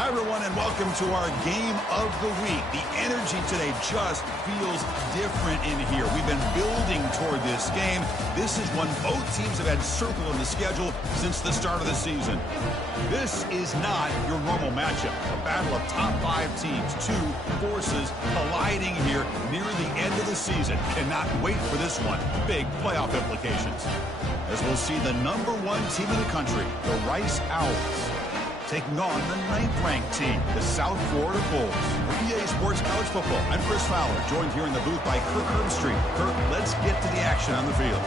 Hi, everyone, and welcome to our game of the week. The energy today just feels different in here. We've been building toward this game. This is one both teams have had circled on the schedule since the start of the season. This is not your normal matchup. A battle of top 5 teams, 2 forces colliding here near the end of the season. Cannot wait for this one. Big playoff implications. As we'll see the #1 team in the country, the Rice Owls, taking on the 9th-ranked team, the South Florida Bulls. For EA Sports College Football, I'm Chris Fowler, joined here in the booth by Kirk Herbstreit. Kirk, let's get to the action on the field.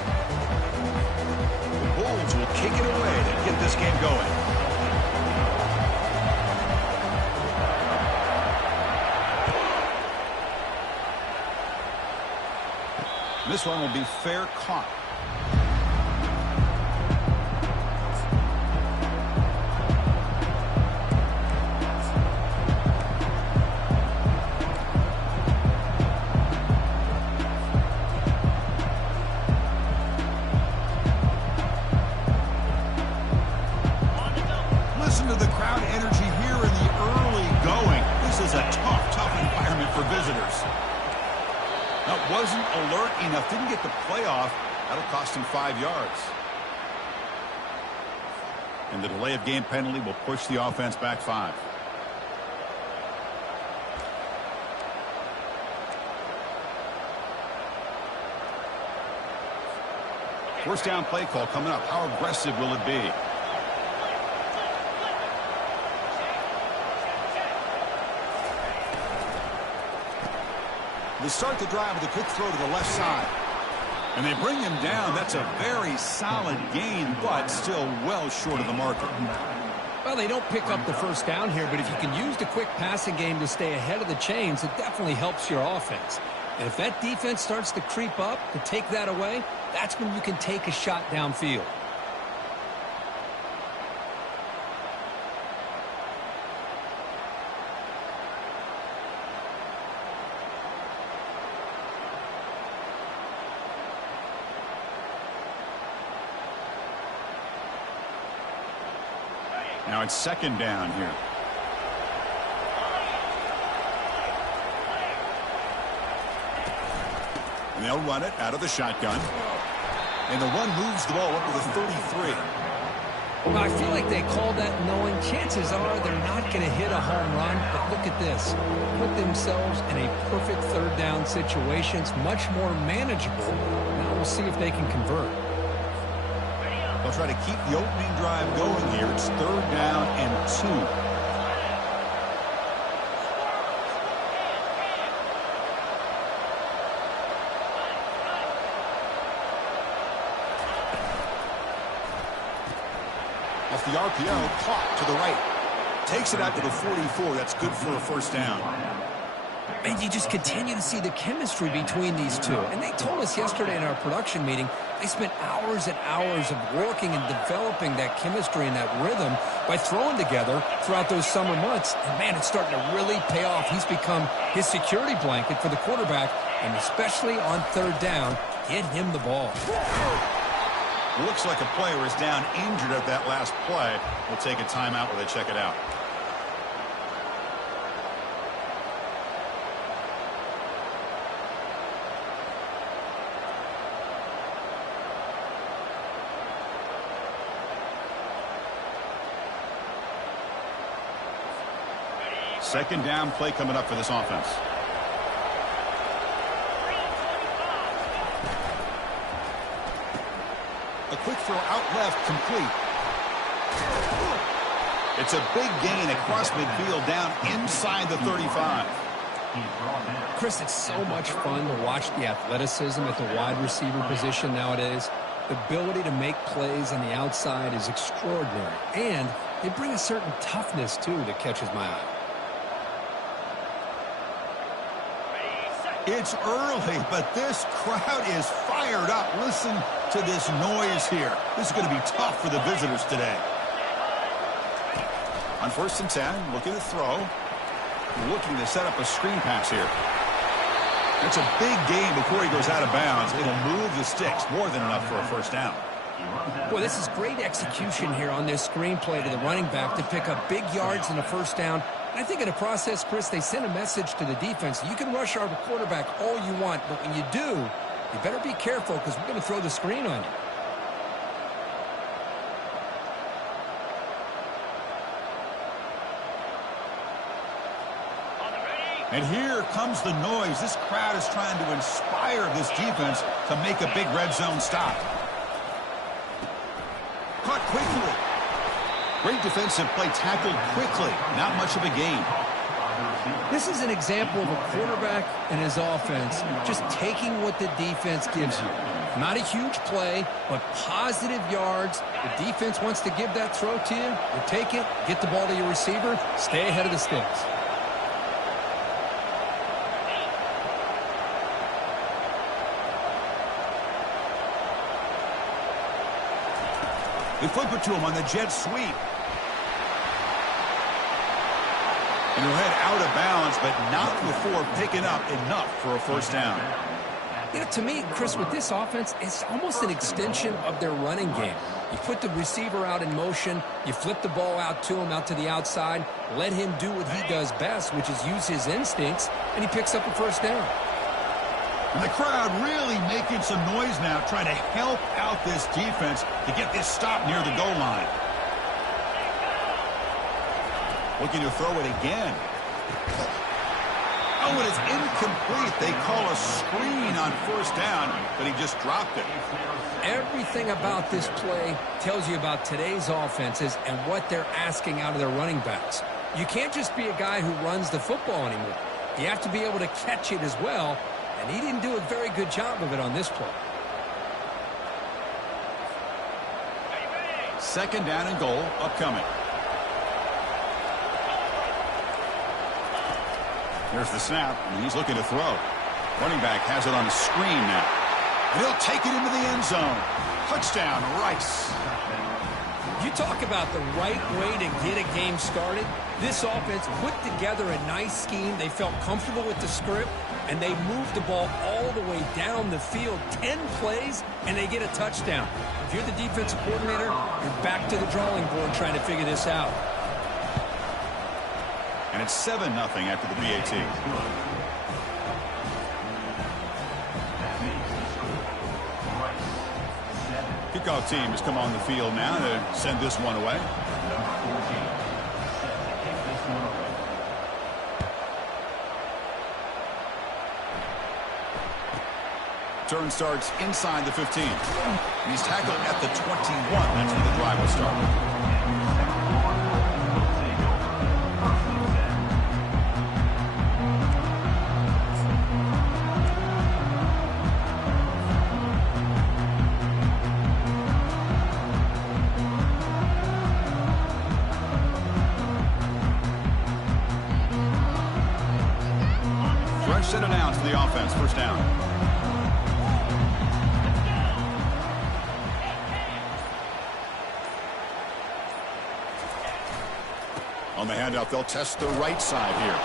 The Bulls will kick it away to get this game going. This one will be fair caught. Listen to the crowd energy here in the early going. This is a tough environment for visitors. That wasn't alert enough. Didn't get the playoff. That'll cost him 5 yards. And the delay of game penalty will push the offense back 5. First down play call coming up. How aggressive will it be? They start the drive with a quick throw to the left side. And they bring him down. That's a very solid gain, but still well short of the marker. Well, they don't pick up the first down here, but if you can use the quick passing game to stay ahead of the chains, it definitely helps your offense. And if that defense starts to creep up to take that away, that's when you can take a shot downfield. Now it's second down here. And they'll run it out of the shotgun. And the run moves the ball up to the 33. Well, I feel like they called that knowing chances are they're not going to hit a home run. But look at this. Put themselves in a perfect third down situation. It's much more manageable. Now we'll see if they can convert. They'll try to keep the opening drive going here. It's 3rd down and 2. Off the RPO, caught to the right. Takes it out to the 44. That's good for a first down. And you just continue to see the chemistry between these two. And they told us yesterday in our production meeting, they spent hours and hours of working and developing that chemistry and that rhythm by throwing together throughout those summer months. And, man, it's starting to really pay off. He's become his security blanket for the quarterback, and especially on 3rd down, get him the ball. Looks like a player is down injured at that last play. We'll take a timeout while they check it out. Second down play coming up for this offense. A quick throw out left, complete. It's a big gain across midfield down inside the 35. Chris, it's so much fun to watch the athleticism at the wide receiver position nowadays. The ability to make plays on the outside is extraordinary. And they bring a certain toughness, too, that catches my eye. It's early, but this crowd is fired up. Listen to this noise here. This is going to be tough for the visitors today. On 1st and 10, looking to throw. Looking to set up a screen pass here. It's a big gain before he goes out of bounds. It'll move the sticks more than enough for a first down. Boy, this is great execution here on this screenplay to the running back to pick up big yards and a first down. And I think in the process, Chris, they sent a message to the defense. You can rush our quarterback all you want, but when you do, you better be careful because we're going to throw the screen on you. And here comes the noise. This crowd is trying to inspire this defense to make a big red zone stop. Caught quickly. Great defensive play, tackled quickly. Not much of a gain. This is an example of a quarterback and his offense just taking what the defense gives you. Not a huge play, but positive yards. The defense wants to give that throw to you. You take it, get the ball to your receiver, stay ahead of the sticks. They flip it to him on the jet sweep. And he'll head out of bounds, but not before picking up enough for a first down. You know, to me, Chris, with this offense, it's almost an extension of their running game. You put the receiver out in motion, you flip the ball out to him, out to the outside, let him do what he does best, which is use his instincts, and he picks up a first down. And the crowd really making some noise now, trying to help out this defense to get this stop near the goal line. Looking to throw it again. Oh, and it's incomplete. They call a screen on first down, but he just dropped it. Everything about this play tells you about today's offenses and what they're asking out of their running backs. You can't just be a guy who runs the football anymore. You have to be able to catch it as well. And he didn't do a very good job of it on this play. Second down and goal upcoming. Here's the snap, and he's looking to throw. Running back has it on the screen now. And he'll take it into the end zone. Touchdown, Rice. You talk about the right way to get a game started. This offense put together a nice scheme. They felt comfortable with the script, and they moved the ball all the way down the field. 10 plays, and they get a touchdown. If you're the defensive coordinator, you're back to the drawing board trying to figure this out. And it's 7-0 after the PAT. Kickoff team has come on the field now to send this one away. Turn starts inside the 15. He's tackled at the 21. That's where the drive will start. Fresh set of downs for the offense. First down. On the handoff, they'll test the right side here.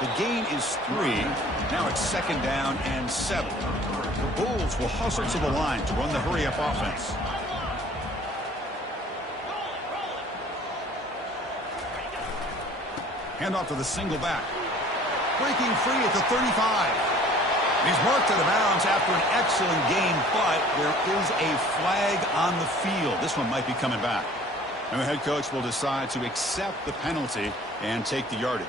The gain is 3. Now it's second down and 7. The Bulls will hustle to the line to run the hurry-up offense. Handoff to the single back. Breaking free at the 35. He's marked out of bounds after an excellent gain, but there is a flag on the field. This one might be coming back. And the head coach will decide to accept the penalty and take the yardage.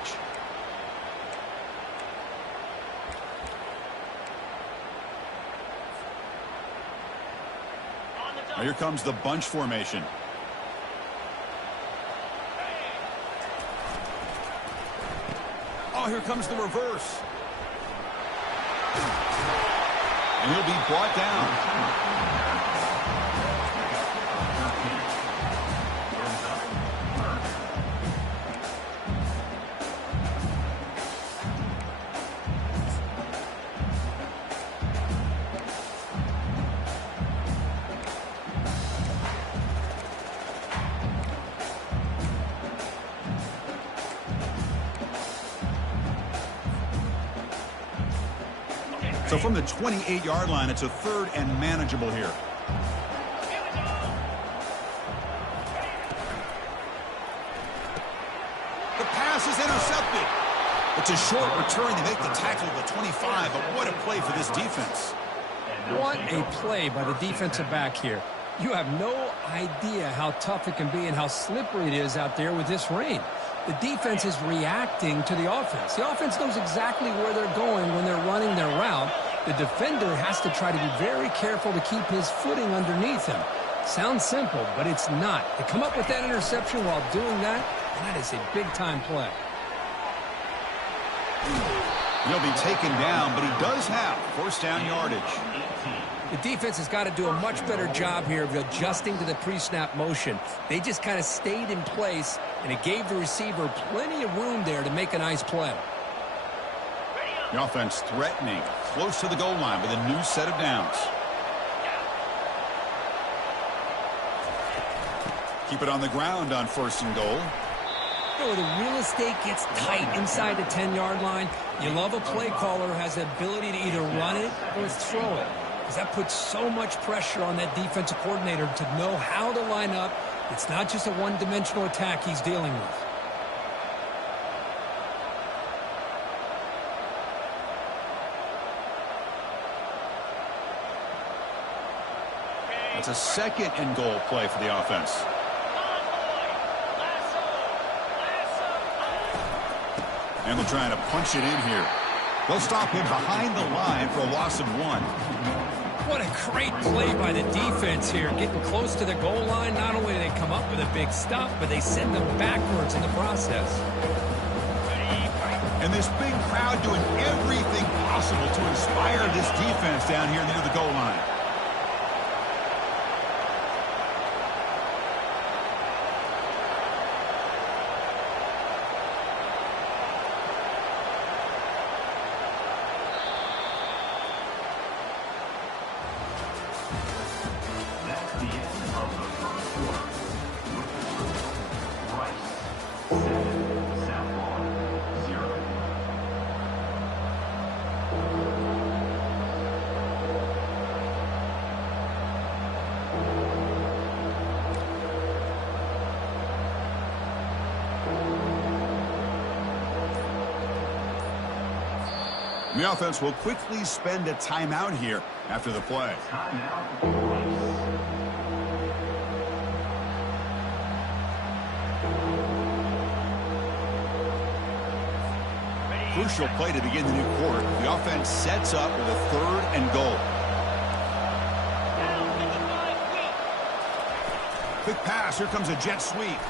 Now here comes the bunch formation. Oh, here comes the reverse. And he'll be brought down. So from the 28-yard line, it's a third and manageable here. pass is intercepted. It's a short return. They make the tackle at the 25, but what a play for this defense. What a play by the defensive back here. You have no idea how tough it can be and how slippery it is out there with this rain. The defense is reacting to the offense. The offense knows exactly where they're going when they're running their route. The defender has to try to be very careful to keep his footing underneath him. Sounds simple, but it's not. To come up with that interception while doing that, that is a big-time play. He'll be taken down, but he does have first down yardage. The defense has got to do a much better job here of adjusting to the pre-snap motion. They just kind of stayed in place, and it gave the receiver plenty of room there to make a nice play. The offense threatening, close to the goal line with a new set of downs. Keep it on the ground on first and goal. You know, the real estate gets tight inside the 10-yard line. You love a play caller who has the ability to either run it or throw it, because that puts so much pressure on that defensive coordinator to know how to line up. It's not just a one-dimensional attack he's dealing with. It's a second and goal play for the offense. And they're trying to punch it in here. They'll stop him behind the line for a loss of 1. What a great play by the defense here. Getting close to the goal line, not only do they come up with a big stop, but they send them backwards in the process. And this big crowd doing everything possible to inspire this defense down here near the goal line. The offense will quickly spend a timeout here after the play. Crucial play to begin the new quarter. The offense sets up with a third and goal. Quick pass. Here comes a jet sweep.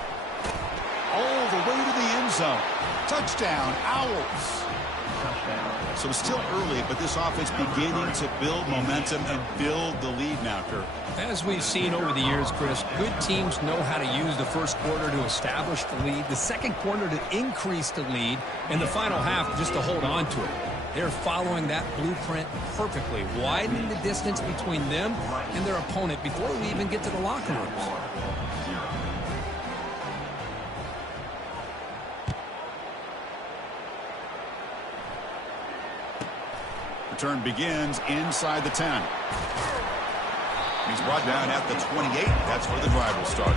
All the way to the end zone. Touchdown, Owls. So it's still early, but this offense beginning to build momentum and build the lead now, Kirk. As we've seen over the years, Chris, good teams know how to use the first quarter to establish the lead, the second quarter to increase the lead, and the final half just to hold on to it. They're following that blueprint perfectly, widening the distance between them and their opponent before we even get to the locker rooms. Return begins inside the 10. He's brought down at the 28. That's where the drive will start.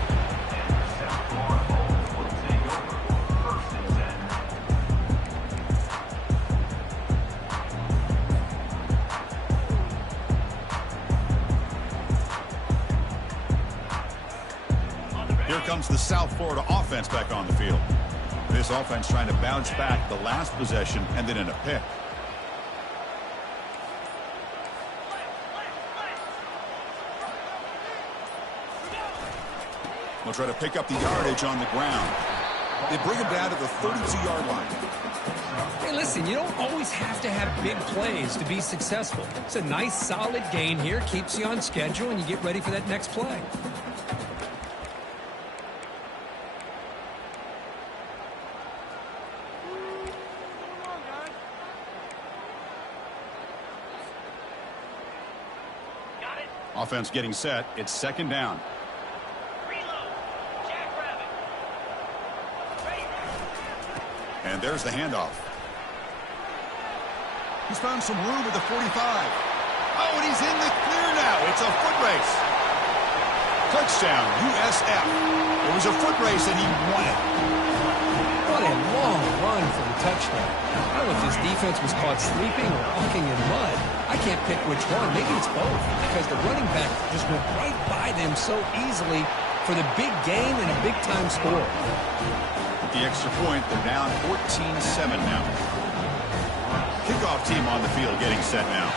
Here comes the South Florida offense back on the field. This offense trying to bounce back the last possession and then in a pick. They'll try to pick up the yardage on the ground. They bring him down to the 32-yard line. Hey, listen, you don't always have to have big plays to be successful. It's a nice, solid gain here. Keeps you on schedule, and you get ready for that next play. Offense getting set. It's second down. And there's the handoff. He's found some room at the 45. Oh, and he's in the clear now. It's a foot race. Touchdown, USF. It was a foot race, and he won it. What a long run for the touchdown. I don't know if his defense was caught sleeping or walking in mud. I can't pick which one. Maybe it's both, because the running back just went right by them so easily for the big gain and a big-time score. With the extra point, they're down 14-7 now. Kickoff team on the field getting set now.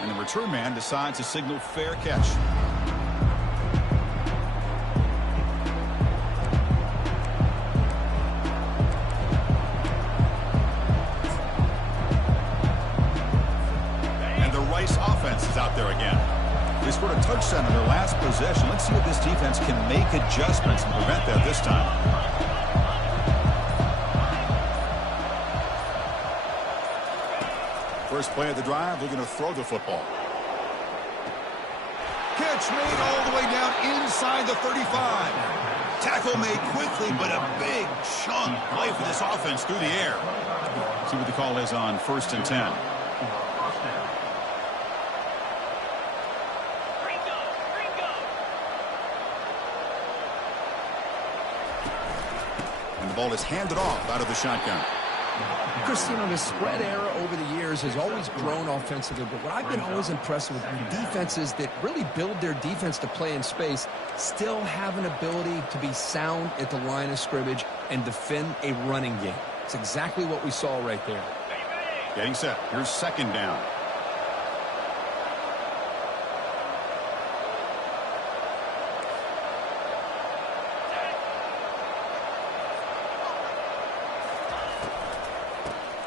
And the return man decides to signal fair catch. And the Rice offense is out there again. They scored a touchdown in their last possession. Let's see if this defense can make adjustments and prevent that this time. First play of the drive, they're going to throw the football. Catch made all the way down inside the 35. Tackle made quickly, but a big chunk play for this offense through the air. See what the call is on 1st and 10. And the ball is handed off out of the shotgun. Chris, the spread era over the years has always grown offensively, but what I've been always impressed with defenses that really build their defense to play in space still have an ability to be sound at the line of scrimmage and defend a running game. It's exactly what we saw right there. Getting set. Here's 2nd down.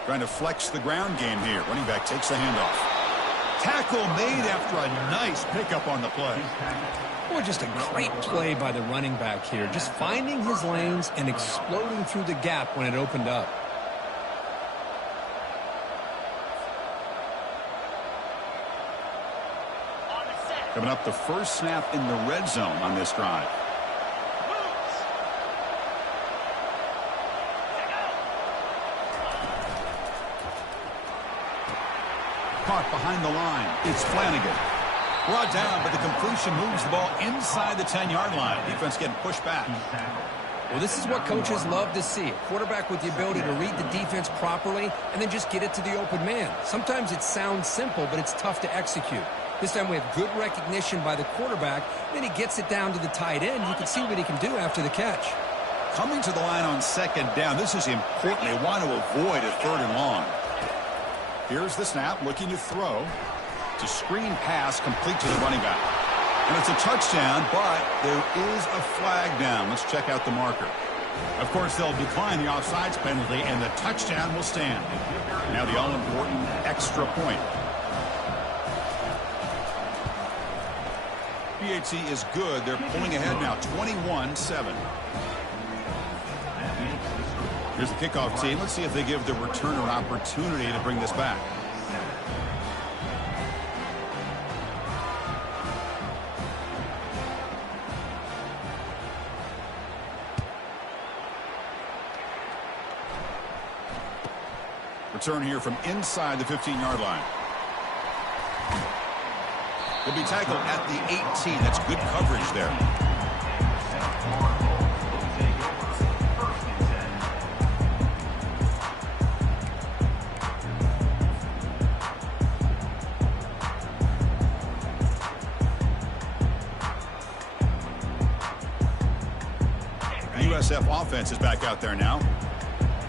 Trying to flex the ground game here. Running back takes the handoff. Tackle made after a nice pickup on the play. Boy, just a great play by the running back here. Just finding his lanes and exploding through the gap when it opened up. Coming up, the first snap in the red zone on this drive. Caught behind the line. It's Flanagan. Brought down, but the completion moves the ball inside the 10-yard line. Defense getting pushed back. Well, this is what coaches love to see. A quarterback with the ability to read the defense properly and then just get it to the open man. Sometimes it sounds simple, but it's tough to execute. This time we have good recognition by the quarterback. Then he gets it down to the tight end. You can see what he can do after the catch. Coming to the line on 2nd down. This is important. They want to avoid a 3rd and long. Here's the snap, looking to throw. It's a screen pass complete to the running back. And it's a touchdown, but there is a flag down. Let's check out the marker. Of course, they'll decline the offsides penalty, and the touchdown will stand. Now the all-important extra point. PHC is good. They're pulling ahead now, 21-7. Here's the kickoff team. Let's see if they give the returner an opportunity to bring this back. Return here from inside the 15-yard line. He'll be tackled at the 18. That's good coverage there. USF offense is back out there now.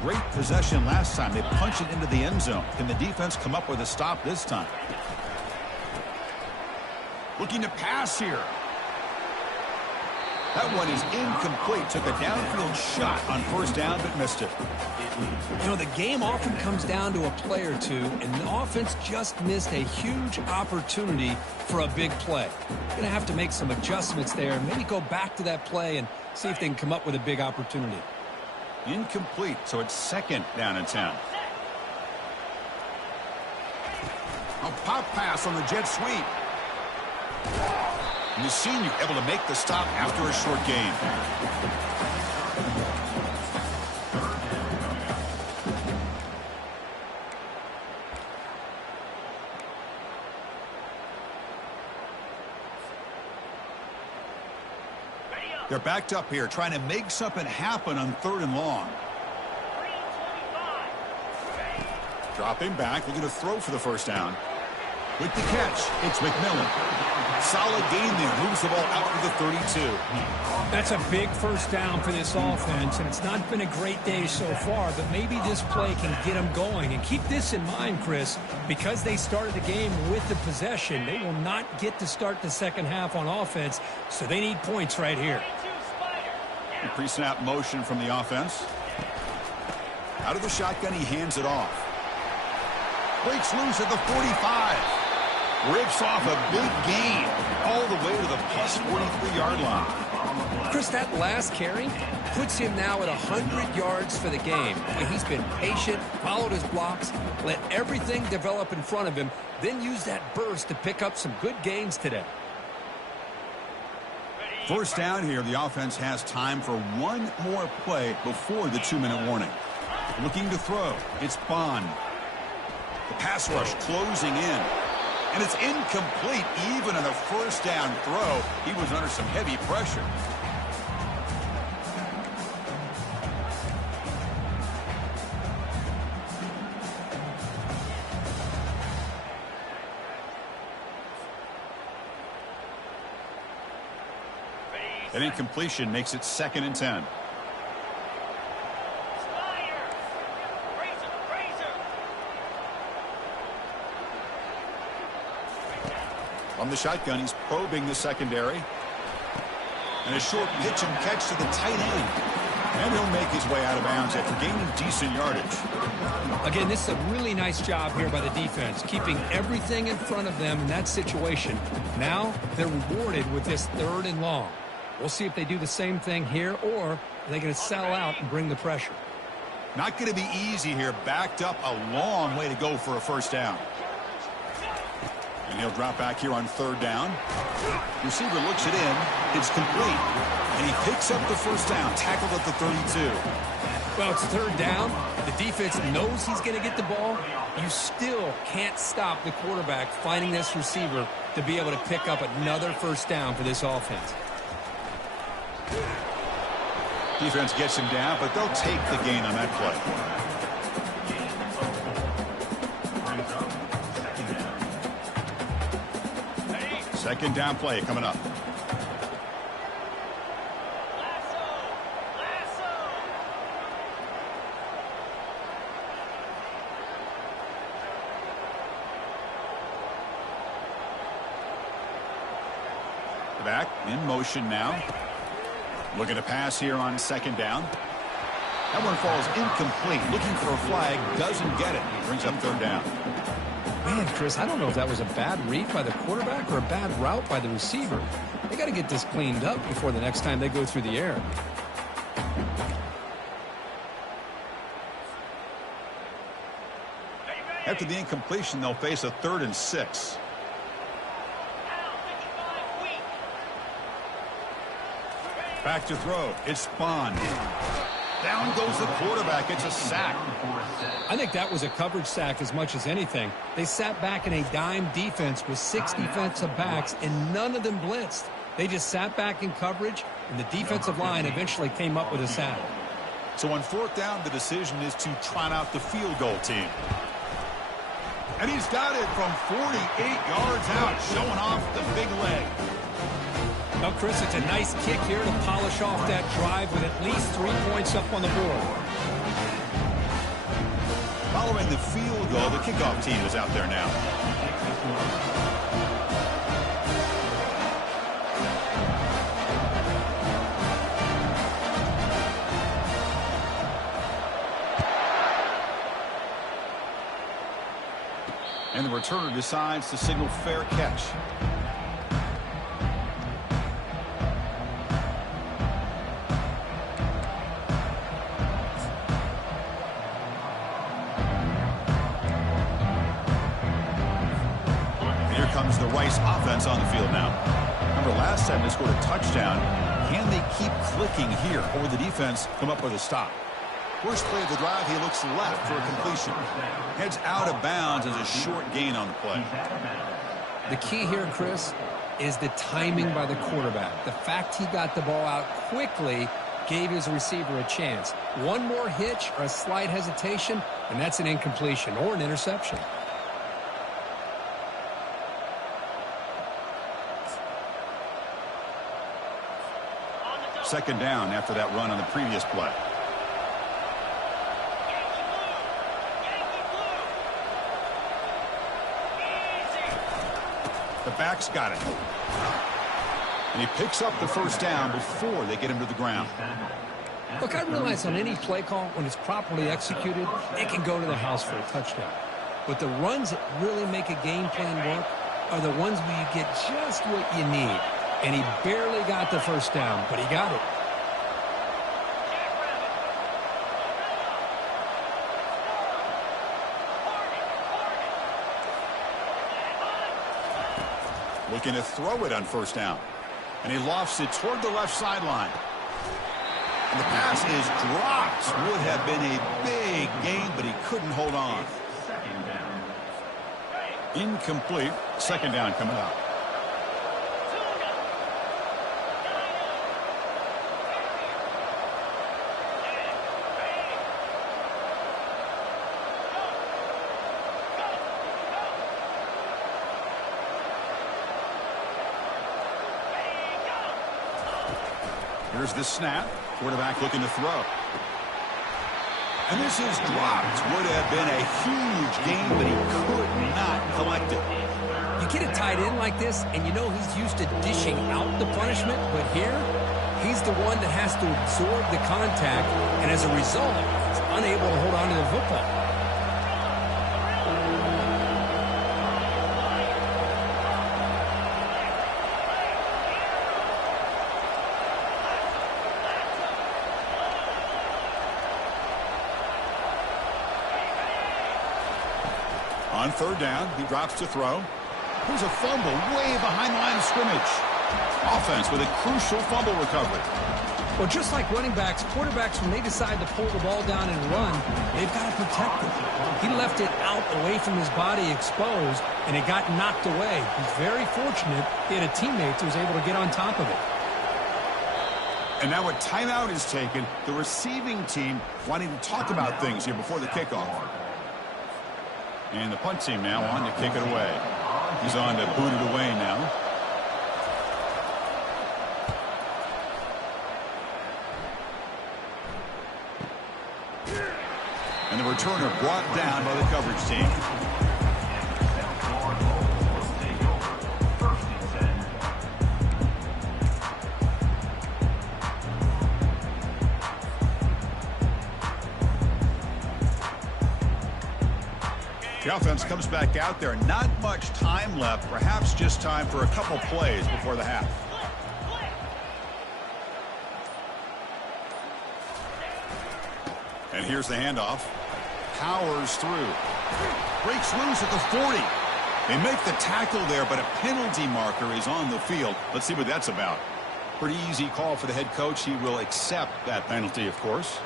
Great possession last time. They punch it into the end zone. Can the defense come up with a stop this time? Looking to pass here. That one is incomplete. Took a downfield shot on 1st down, but missed it. The game often comes down to a play or two, and the offense just missed a huge opportunity for a big play. Going to have to make some adjustments there, and maybe go back to that play and see if they can come up with a big opportunity. Incomplete, so it's 2nd down and 10. A pop pass on the jet sweep. And the senior able to make the stop after a short gain. They're backed up here, trying to make something happen on 3rd and long. Dropping back, looking to throw for the first down. With the catch, it's McMillan. Solid gain there. Moves the ball out to the 32. That's a big first down for this offense, and it's not been a great day so far, but maybe this play can get them going. And keep this in mind, Chris, because they started the game with the possession, they will not get to start the second half on offense, so they need points right here. Pre-snap motion from the offense. Out of the shotgun, he hands it off. Breaks loose at the 45. Rips off a big gain all the way to the plus 43-yard line. Chris, that last carry puts him now at 100 yards for the game. And he's been patient, followed his blocks, let everything develop in front of him, then use that burst to pick up some good gains today. First down here, the offense has time for one more play before the 2-minute warning. Looking to throw, it's Bond. The pass rush closing in. And it's incomplete even on a first down throw. He was under some heavy pressure. An incompletion makes it 2nd and 10. On the shotgun, he's probing the secondary. And a short pitch and catch to the tight end. And he'll make his way out of bounds after gaining decent yardage. Again, this is a really nice job here by the defense, keeping everything in front of them in that situation. Now they're rewarded with this 3rd and long. We'll see if they do the same thing here, or are they going to sell out and bring the pressure? Not going to be easy here. Backed up a long way to go for a first down. And he'll drop back here on 3rd down. Receiver looks it in. It's complete. And he picks up the first down. Tackled at the 32. Well, it's 3rd down. The defense knows he's going to get the ball. You still can't stop the quarterback finding this receiver to be able to pick up another first down for this offense. Defense gets him down, but they'll take the gain on that play. Second down play coming up. The back in motion now. Looking to pass here on 2nd down. That one falls incomplete. Looking for a flag. Doesn't get it. Brings up 3rd down. Man, Chris, I don't know if that was a bad read by the quarterback or a bad route by the receiver. They got to get this cleaned up before the next time they go through the air. After the incompletion, they'll face a 3rd and 6. Back to throw. It's Bond. Down goes the quarterback. It's a sack. I think that was a coverage sack as much as anything. They sat back in a dime defense with 6 defensive backs, and none of them blitzed. They just sat back in coverage, and the defensive line eventually came up with a sack. So on 4th down, the decision is to trot out the field goal team. And he's got it from 48 yards out, showing off the big leg. Well, Chris, it's a nice kick here to polish off that drive with at least 3 points up on the board. Following the field goal, the kickoff team is out there now. And the returner decides to signal fair catch. Comes the Rice offense on the field now. Remember, last time they scored a touchdown. Can they keep clicking here, or the defense come up with a stop? First play of the drive, he looks left for a completion. Heads out of bounds as a short gain on the play. The key here, Chris, is the timing by the quarterback. The fact he got the ball out quickly gave his receiver a chance. One more hitch or a slight hesitation, and that's an incompletion or an interception. Second down after that run on the previous play. The back's got it. And he picks up the first down before they get him to the ground. Look, I realize on any play call, when it's properly executed, it can go to the house for a touchdown. But the runs that really make a game plan work are the ones where you get just what you need. And he barely got the first down, but he got it. Looking to throw it on first down. And he lofts it toward the left sideline. And the pass is dropped. Would have been a big gain, but he couldn't hold on. Incomplete. Second down coming up. Here's the snap. Quarterback looking to throw. And this is dropped. Would have been a huge gain, but he could not collect it. You get a tight end like this, and you know he's used to dishing out the punishment, but here, he's the one that has to absorb the contact, and as a result, he's unable to hold on to the football. On third down, he drops to throw. Here's a fumble way behind the line of scrimmage. Offense with a crucial fumble recovery. Well, just like running backs, quarterbacks, when they decide to pull the ball down and run, they've got to protect it. He left it out away from his body exposed, and it got knocked away. He's very fortunate he had a teammate who was able to get on top of it. And now a timeout is taken. The receiving team wanting to talk about things here before the kickoff. And the punt team now on to kick it away. He's on to boot it away now. And the returner brought down by the coverage team. The offense comes back out there. Not much time left. Perhaps just time for a couple plays before the half. And here's the handoff. Powers through. Breaks loose at the 40. They make the tackle there, but a penalty marker is on the field. Let's see what that's about. Pretty easy call for the head coach. He will accept that penalty, of course.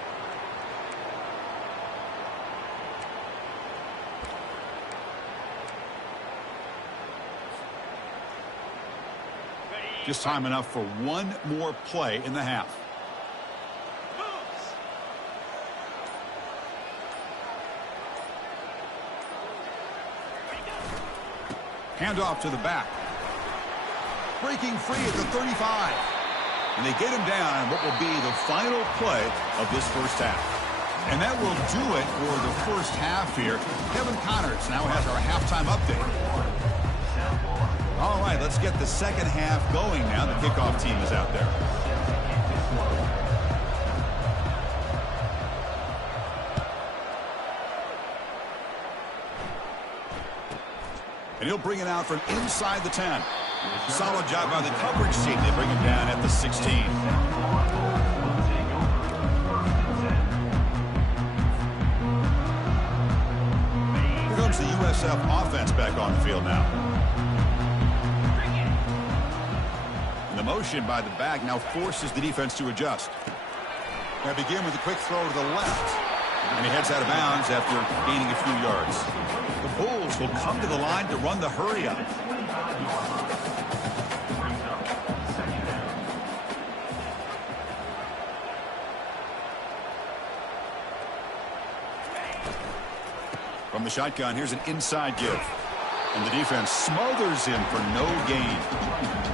Just time enough for one more play in the half. Handoff to the back. Breaking free at the 35. And they get him down what will be the final play of this first half. And that will do it for the first half here. Kevin Connors now has our halftime update. All right, let's get the second half going now. The kickoff team is out there. And he'll bring it out from inside the 10. Solid job by the coverage team. They bring him down at the 16. Here comes the USF offense back on the field now. The motion by the back now forces the defense to adjust. They begin with a quick throw to the left. And he heads out of bounds after gaining a few yards. The Bulls will come to the line to run the hurry up. From the shotgun, here's an inside give. And the defense smothers him for no gain.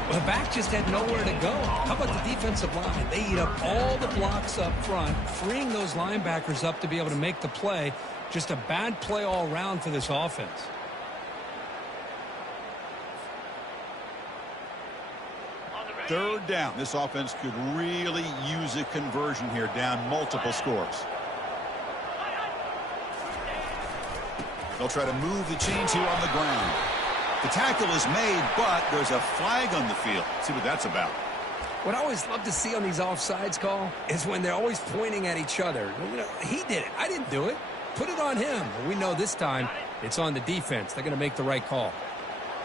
Well, the back just had nowhere to go. How about the defensive line? They eat up all the blocks up front, freeing those linebackers up to be able to make the play. Just a bad play all around for this offense. Third down. This offense could really use a conversion here, down multiple scores. They'll try to move the chains here on the ground. The tackle is made, but there's a flag on the field. Let's see what that's about. What I always love to see on these offsides call is when they're always pointing at each other. You know, he did it. I didn't do it. Put it on him. But we know this time it's on the defense. They're going to make the right call.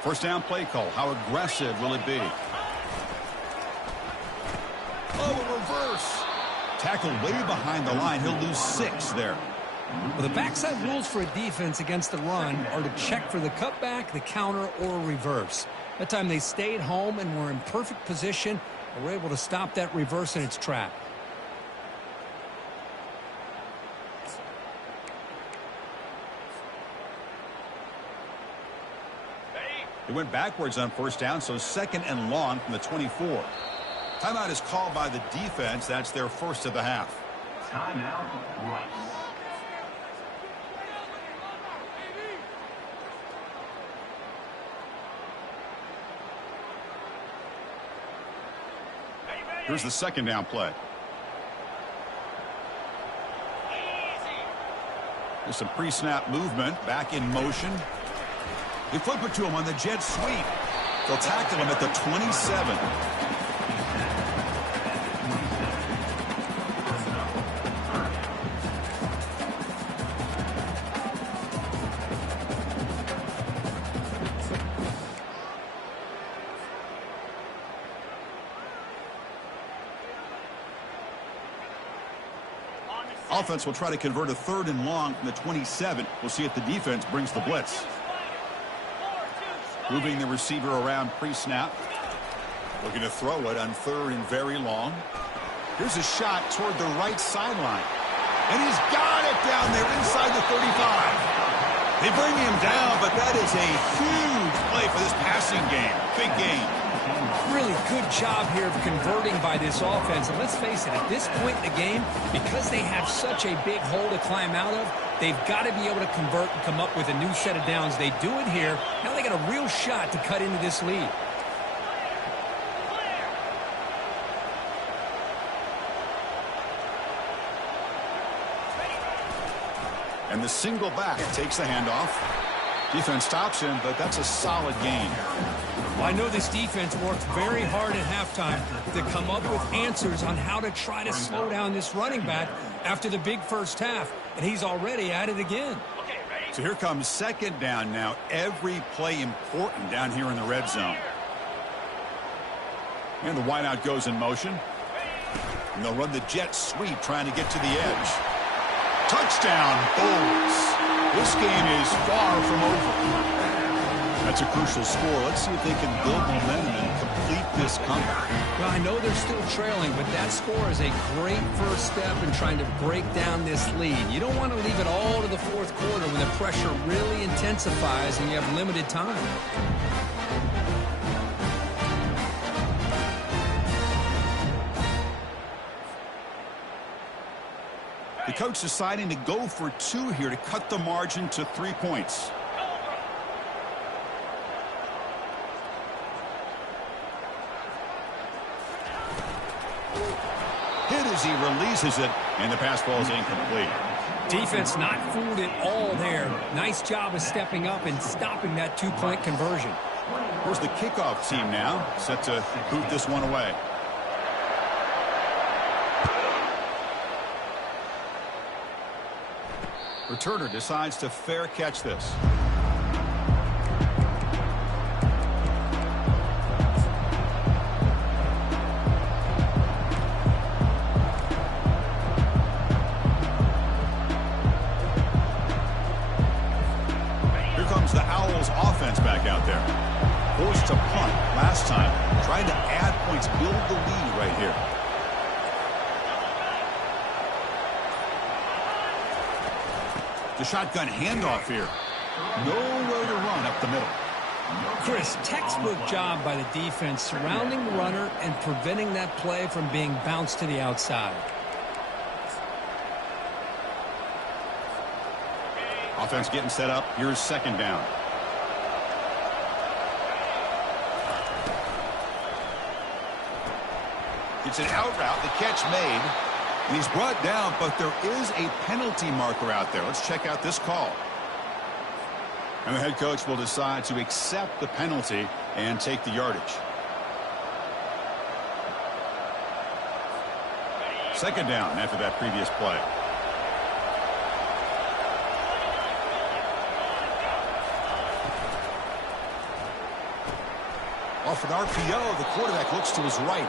First down play call. How aggressive will it be? Oh, a reverse. Tackle way behind the line. He'll lose 6 there. Well, the backside rules for a defense against the run are to check for the cutback, the counter, or a reverse. That time they stayed home and were in perfect position and were able to stop that reverse in its track. He went backwards on first down, so second and long from the 24. Timeout is called by the defense. That's their first of the half. Timeout, Rice. Here's the second down play. There's some pre-snap movement. Back in motion. They flip it to him on the jet sweep. They'll tackle him at the 27. Offense will try to convert a third and long from the 27. We'll see if the defense brings the blitz. Moving the receiver around pre-snap. Looking to throw it on third and very long. Here's a shot toward the right sideline. And he's got it down there inside the 35. They bring him down, but that is a huge play for this passing game. Big game. Really good job here of converting by this offense. And let's face it, at this point in the game, because they have such a big hole to climb out of, they've got to be able to convert and come up with a new set of downs. They do it here. Now they got a real shot to cut into this lead. And the single back takes the handoff. Defense stops him, but that's a solid gain. Well, I know this defense worked very hard at halftime to come up with answers on how to try to slow down this running back after the big first half, and he's already at it again. So here comes second down now. Every play important down here in the red zone. And the wideout goes in motion. And they'll run the jet sweep trying to get to the edge. Touchdown, Bulls. This game is far from over. That's a crucial score. Let's see if they can build momentum and complete this comeback. Well, I know they're still trailing, but that score is a great first step in trying to break down this lead. You don't want to leave it all to the fourth quarter when the pressure really intensifies and you have limited time. The coach deciding to go for 2 here to cut the margin to 3 points. Hit as he releases it, and the pass ball is incomplete. Defense not fooled at all there. Nice job of stepping up and stopping that 2-point conversion. Here's the kickoff team now, set to boot this one away. Returner decides to fair catch this. Here comes the Owls offense back out there. Forced to punt last time. Trying to add points, build the lead right here. The shotgun handoff here. Nowhere to run up the middle. Chris, textbook job by the defense surrounding the runner and preventing that play from being bounced to the outside. Offense getting set up. Here's second down. It's an out route. The catch made. And he's brought down, but there is a penalty marker out there. Let's check out this call. And the head coach will decide to accept the penalty and take the yardage. Second down after that previous play. Off an RPO, the quarterback looks to his right.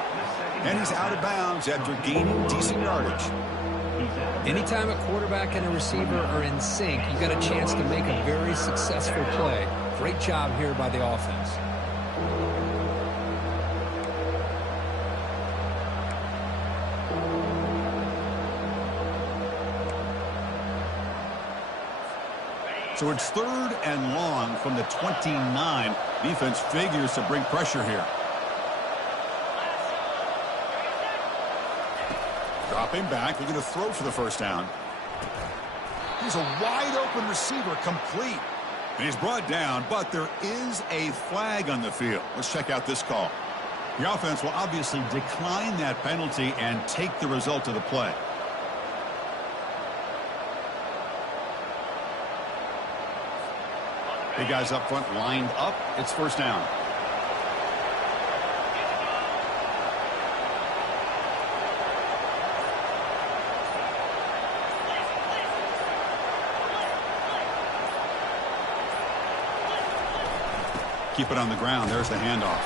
And he's out of bounds after gaining decent yardage. Anytime a quarterback and a receiver are in sync, you got a chance to make a very successful play. Great job here by the offense. So it's third and long from the 29. Defense figures to bring pressure here. Dropping back, looking to throw for the first down. He's a wide open receiver, complete. And he's brought down, but there is a flag on the field. Let's check out this call. The offense will obviously decline that penalty and take the result of the play. Big guys up front lined up. It's first down. Keep it on the ground. There's the handoff.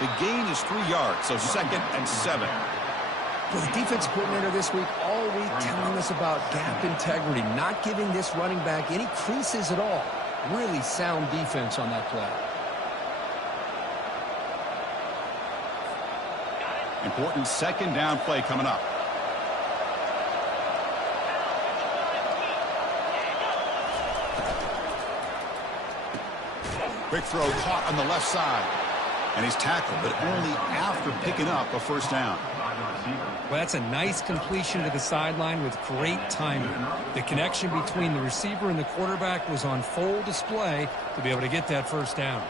The gain is 3 yards, so second and 7. Well, the defense coordinator this week all week telling us about gap integrity, not giving this running back any creases at all. Really sound defense on that play. Important second down play coming up. Quick throw caught on the left side. And he's tackled, but only after picking up a first down. Well, that's a nice completion to the sideline with great timing. The connection between the receiver and the quarterback was on full display to be able to get that first down.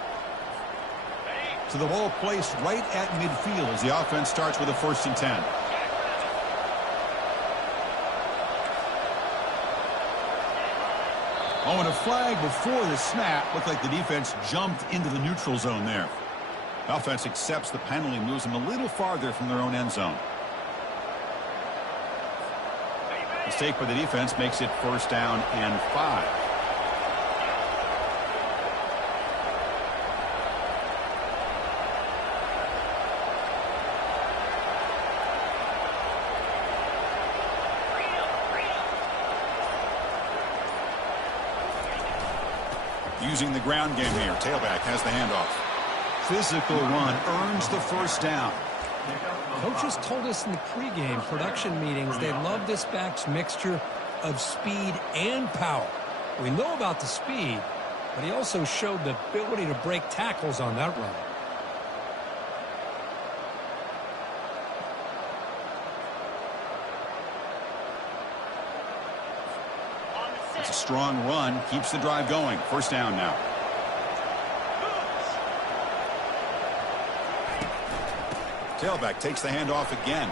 So the ball placed right at midfield as the offense starts with a 1st and 10. Oh, and a flag before the snap. Looked like the defense jumped into the neutral zone there. The offense accepts the penalty, moves them a little farther from their own end zone. Mistake by the defense makes it first down and 5. Using the ground game here. Tailback has the handoff. Physical run earns the first down. Coaches told us in the pregame production meetings they love this back's mixture of speed and power. We know about the speed, but he also showed the ability to break tackles on that run. It's a strong run, keeps the drive going. First down now. Tailback takes the handoff again.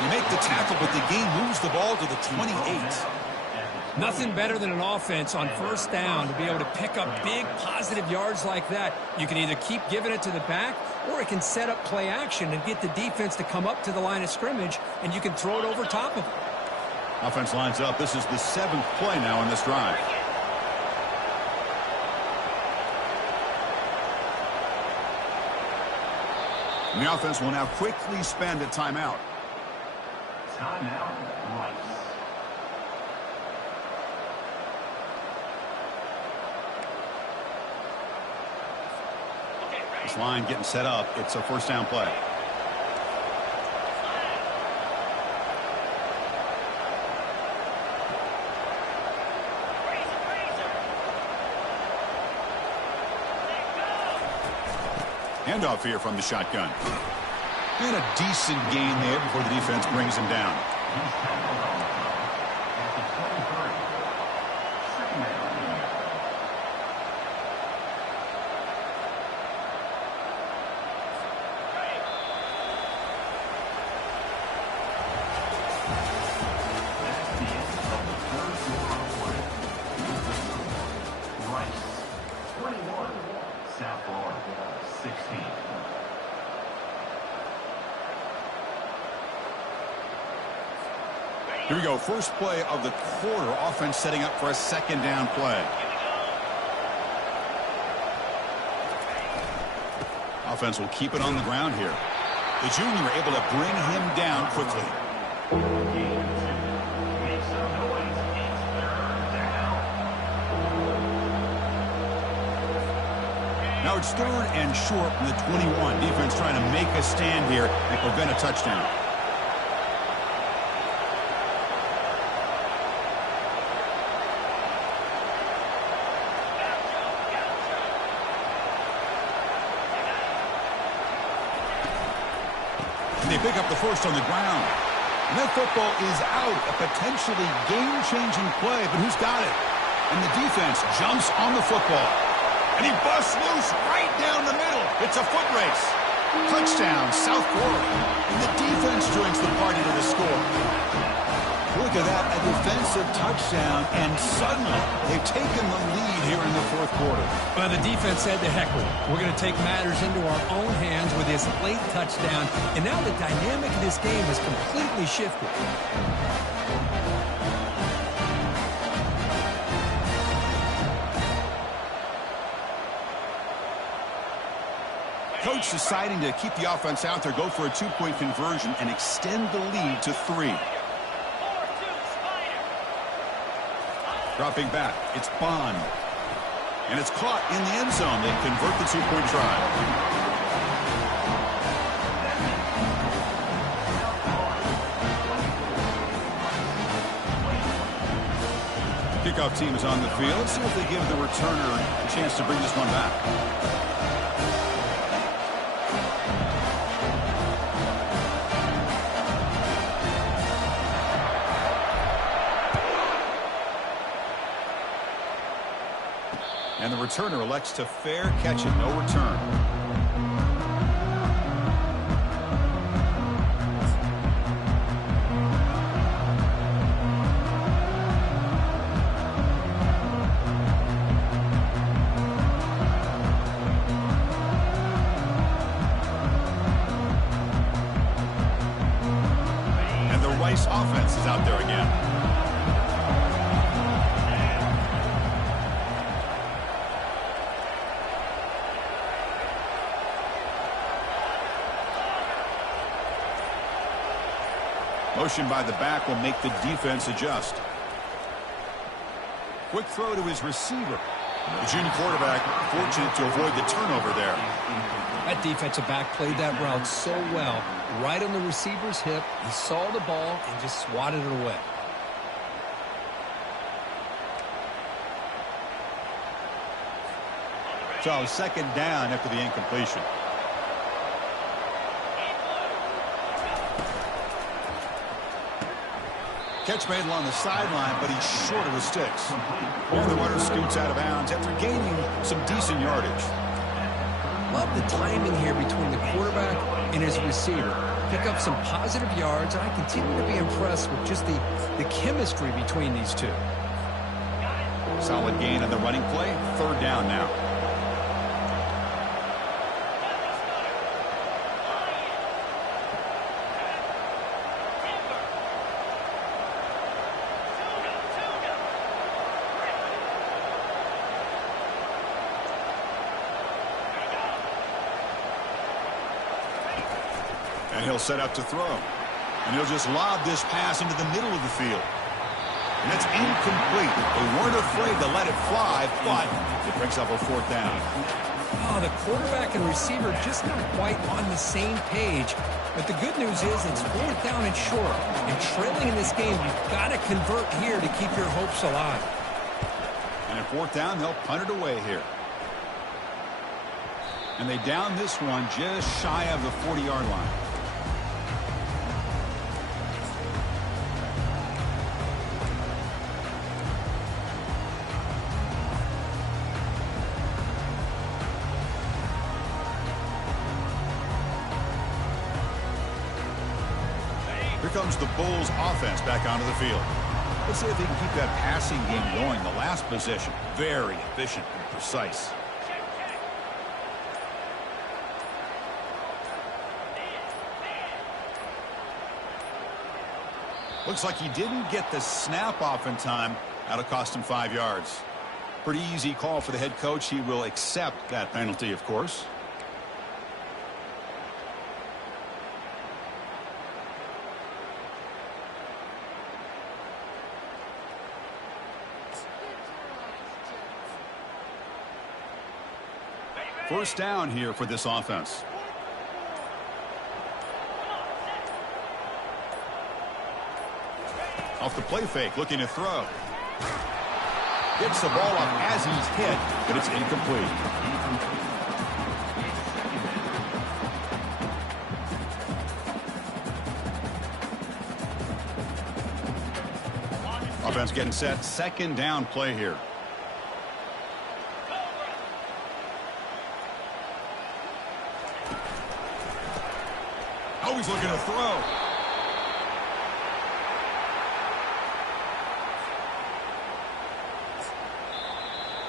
You make the tackle, but the gain moves the ball to the 28. Nothing better than an offense on first down to be able to pick up big positive yards like that. You can either keep giving it to the back, or it can set up play action and get the defense to come up to the line of scrimmage, and you can throw it over top of it. Offense lines up. This is the 7th play now in this drive. And the offense will now quickly spend a timeout. Timeout, Rice. This line getting set up. It's a first down play. Handoff here from the shotgun. And a decent gain there before the defense brings him down. He's tackled on the play at the 23. Second down. That's the end of the third quarter of play. Rice, 21. South Florida, 16. Here we go. First play of the quarter. Offense setting up for a second down play. Offense will keep it on the ground here. The junior able to bring him down quickly. Make some noise. It's third down. Now it's third and short from the 21. Defense trying to make a stand here and prevent a touchdown. They pick up the first on the ground. And that football is out. A potentially game-changing play, but who's got it? And the defense jumps on the football. And he busts loose right down the middle. It's a foot race. Touchdown, South Florida. And the defense joins the party to the score. Look at that, a defensive touchdown, and suddenly they've taken the lead here in the fourth quarter. Well, the defense said to heck with it. We're going to take matters into our own hands with this late touchdown, and now the dynamic of this game has completely shifted. Coach deciding to keep the offense out there, go for a two-point conversion, and extend the lead to 3. Dropping back, it's Bond. And it's caught in the end zone. They convert the two-point try. Kickoff team is on the field. Let's see if they give the returner a chance to bring this one back. And the returner elects to fair catch it, no return. And the Rice offense is out there again. Motion by the back will make the defense adjust. Quick throw to his receiver. The junior quarterback fortunate to avoid the turnover there. That defensive back played that route so well. Right on the receiver's hip. He saw the ball and just swatted it away. So second down after the incompletion. Catch made along the sideline, but he's short of the sticks. And the runner scoots out of bounds after gaining some decent yardage. Love the timing here between the quarterback and his receiver. Pick up some positive yards, and I continue to be impressed with just the chemistry between these two. Solid gain on the running play. Third down now. And he'll set up to throw. And he'll just lob this pass into the middle of the field. And that's incomplete. They weren't afraid to let it fly, but it brings up a fourth down. Oh, the quarterback and receiver just not quite on the same page. But the good news is it's fourth down and short. And trailing in this game, you've got to convert here to keep your hopes alive. And at fourth down, they'll punt it away here. And they down this one just shy of the 40-yard line. Here comes the Bulls offense back onto the field. Let's see if they can keep that passing game going. The last possession, very efficient and precise. Looks like he didn't get the snap off in time. That'll cost him 5 yards. Pretty easy call for the head coach. He will accept that penalty, of course. First down here for this offense. Off the play fake, looking to throw. Gets the ball up as he's hit, but it's incomplete. Offense getting set. Second down play here. Oh, he's looking to throw.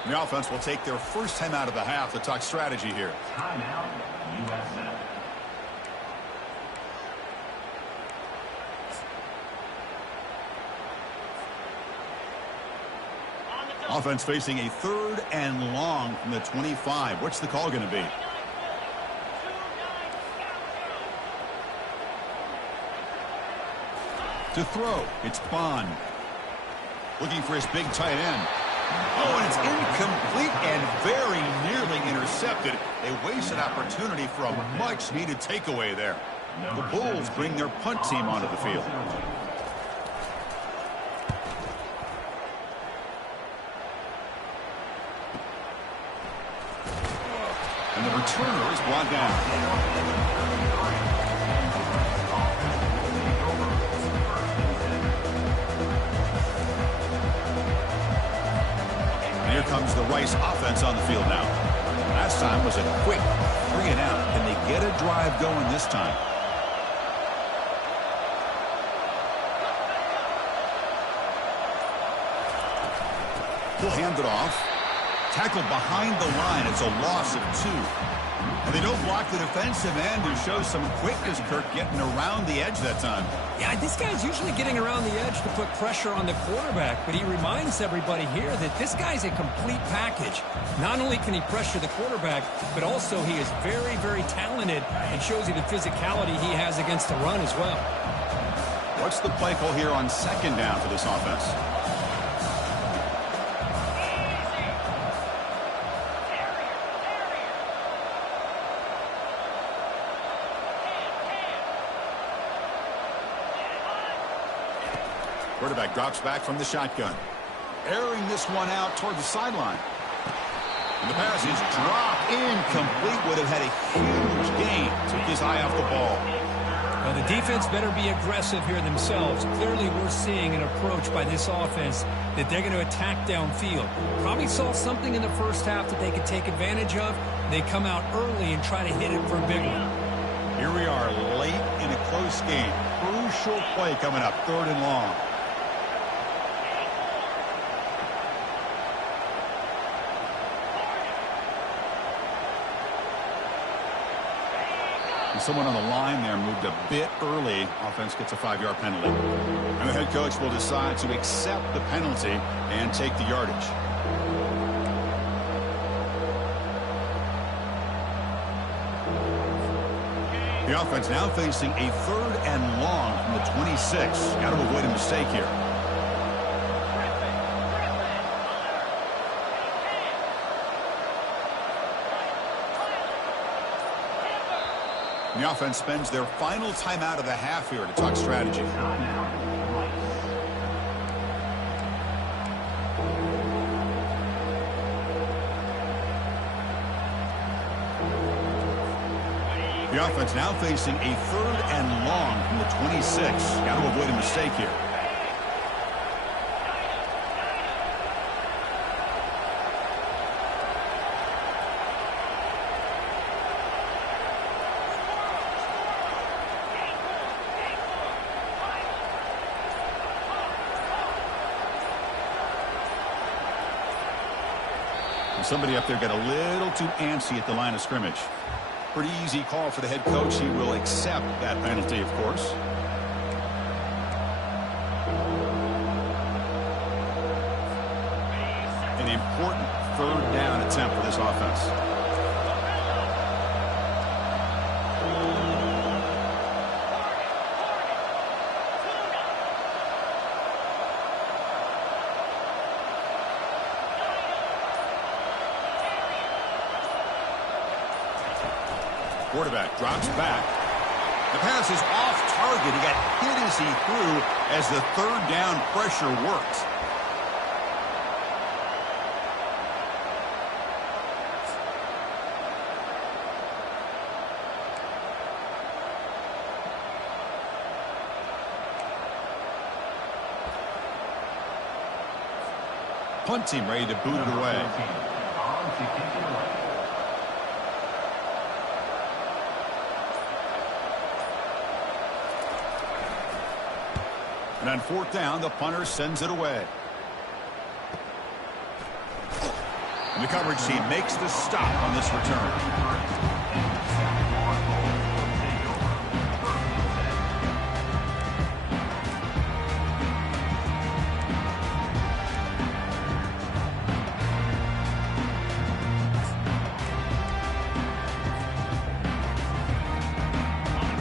The offense will take their first time out of the half to talk strategy here. Timeout, USA. Offense facing a 3rd and long from the 25. What's the call going to be? To throw, it's Bond. Looking for his big tight end. Oh, and it's incomplete and very nearly intercepted. A wasted opportunity for a much-needed takeaway there. The Bulls bring their punt team onto the field. And the returner is brought down. Here comes the Rice offense on the field now. Last time was a quick 3 and out. Can they get a drive going this time? He'll hand it off. Tackled behind the line. It's a loss of 2. And they don't block the defensive end, who shows some quickness, Kirk, getting around the edge that time. Yeah, this guy's usually getting around the edge to put pressure on the quarterback, but he reminds everybody here that this guy's a complete package. Not only can he pressure the quarterback, but also he is very, very talented and shows you the physicality he has against the run as well. What's the play call here on second down for this offense? Quarterback drops back from the shotgun. Airing this one out toward the sideline. And the pass is dropped incomplete. Would have had a huge gain. Took his eye off the ball. Well, the defense better be aggressive here themselves. Clearly, we're seeing an approach by this offense that they're going to attack downfield. Probably saw something in the first half that they could take advantage of. They come out early and try to hit it for a big one. Here we are late in a close game. Crucial play coming up, 3rd and long. Someone on the line there moved a bit early. Offense gets a 5-yard penalty. And the head coach will decide to accept the penalty and take the yardage. The offense now facing a 3rd and long from the 26. Got to avoid a mistake here. The offense spends their final timeout of the half here to talk strategy. The offense now facing a 3rd and long from the 26. Got to avoid a mistake here. Somebody up there got a little too antsy at the line of scrimmage. Pretty easy call for the head coach. He will accept that penalty, of course. An important 3rd down attempt for this offense. Quarterback drops back. The pass is off target. He got hit as he threw as the 3rd down pressure worked. Punt team ready to boot it away. And on 4th down, the punter sends it away. And the coverage team makes the stop on this return.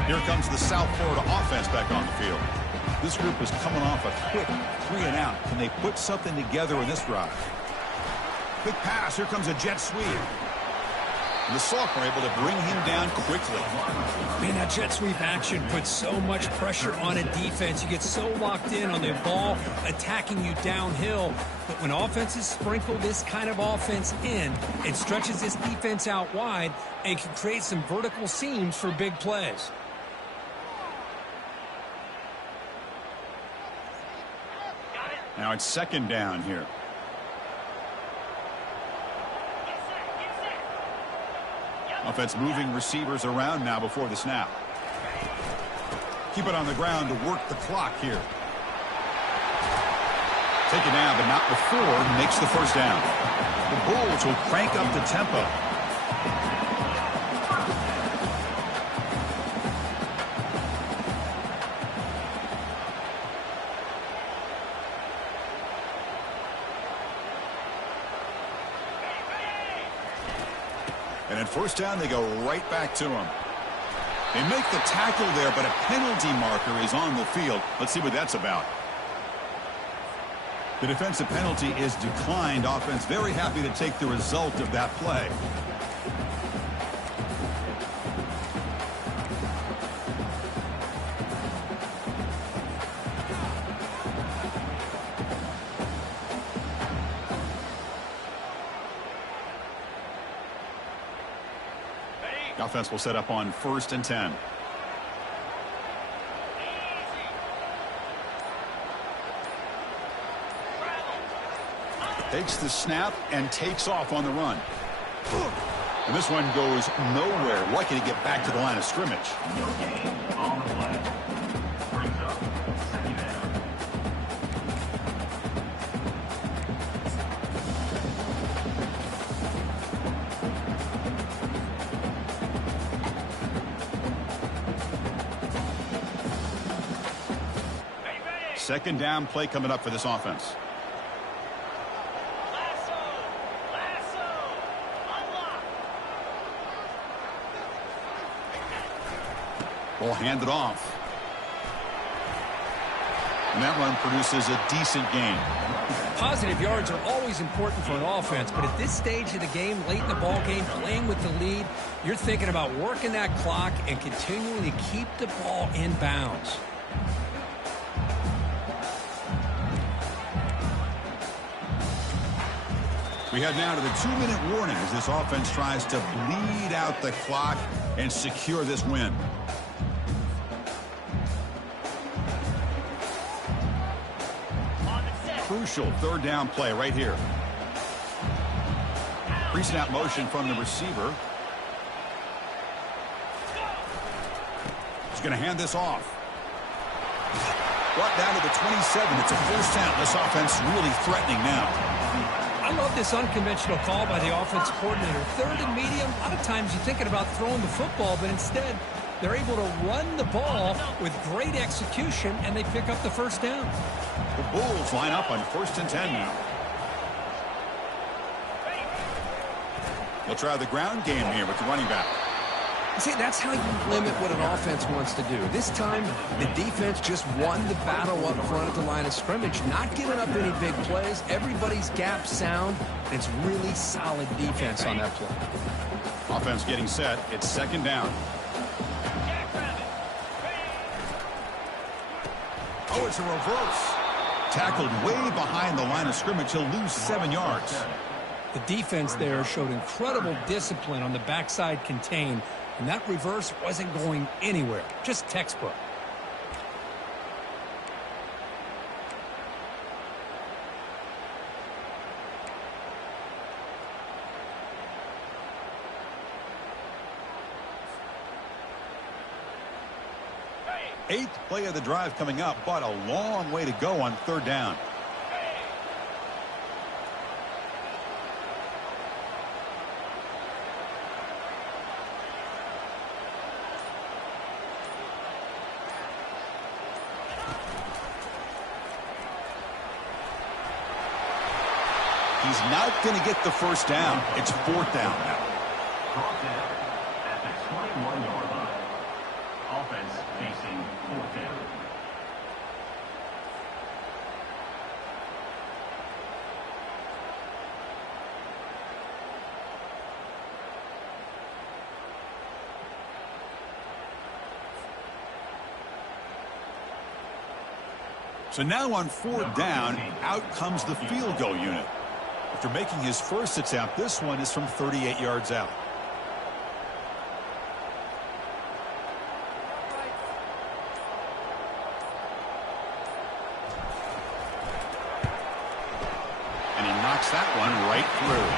Here comes the South Florida offense back on the field. This group is coming off a quick 3 and out. Can they put something together in this drive? Quick pass. Here comes a jet sweep. And the sophomore able to bring him down quickly. Man, that jet sweep action puts so much pressure on a defense. You get so locked in on the ball attacking you downhill. But when offenses sprinkle this kind of offense in, it stretches this defense out wide and can create some vertical seams for big plays. Now it's 2nd down here. Offense moving receivers around now before the snap. Keep it on the ground to work the clock here. Take it down, but not before makes the 1st down. The Bulls will crank up the tempo. And at 1st down, they go right back to him. They make the tackle there, but a penalty marker is on the field. Let's see what that's about. The defensive penalty is declined. Offense very happy to take the result of that play. Offense will set up on 1st and 10. Takes the snap and takes off on the run. And this one goes nowhere. Lucky to get back to the line of scrimmage. On the play. Brings up 2nd down. Second down play coming up for this offense. Ball handed off. And that run produces a decent gain. Positive yards are always important for an offense, but at this stage of the game, late in the ball game, playing with the lead, you're thinking about working that clock and continuing to keep the ball in bounds. We head now to the 2-minute warning as this offense tries to bleed out the clock. and secure this win. Crucial third down play right here. Pre-snap motion from the receiver. He's going to hand this off. Brought down to the 27. It's a first down. This offense really threatening now. I love this unconventional call by the offense coordinator. Third and medium, a lot of times you're thinking about throwing the football, but instead they're able to run the ball with great execution, and they pick up the first down. The Bulls line up on 1st and 10 now. They'll try the ground game here with the running back. See, that's how you limit what an offense wants to do. This time, the defense just won the battle up front at the line of scrimmage, not giving up any big plays. Everybody's gap sound. It's really solid defense on that play. Offense getting set. It's 2nd down. Oh, it's a reverse. Tackled way behind the line of scrimmage. He'll lose 7 yards. The defense there showed incredible discipline on the backside contain, and that reverse wasn't going anywhere. Just textbook. Eighth play of the drive coming up, but a long way to go on 3rd down. He's not going to get the first down. It's 4th down now. Brought down at the 21-yard line. Offense facing 4th down. So now on 4th down, out comes the field goal unit. After making his first attempt, this one is from 38 yards out. And he knocks that one right through.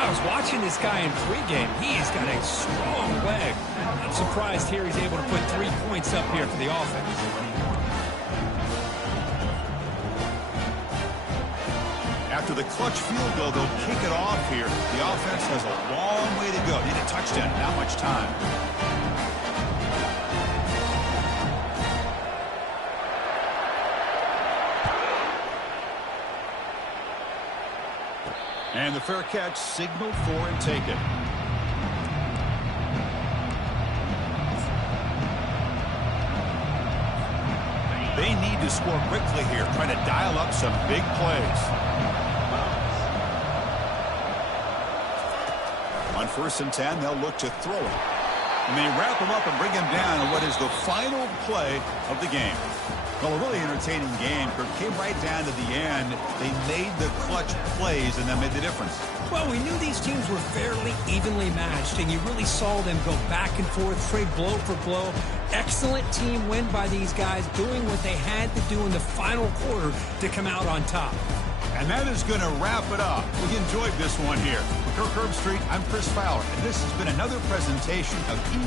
I was watching this guy in pregame. He's got a strong leg. I'm surprised here he's able to put 3 points up here for the offense. After the clutch field goal, they'll kick it off here. The offense has a long way to go. Need a touchdown, not much time. And the fair catch signaled for and taken. They need to score quickly here, trying to dial up some big plays. On 1st and 10, they'll look to throw it. And they wrap him up and bring him down on what is the final play of the game. Well, a really entertaining game. It came right down to the end. They made the clutch plays, and that made the difference. Well, we knew these teams were fairly evenly matched, and you really saw them go back and forth, trade blow for blow. Excellent team win by these guys, doing what they had to do in the final quarter to come out on top. And that is going to wrap it up. We enjoyed this one here. For Kirk Herbstreit, I'm Chris Fowler, and this has been another presentation of EA.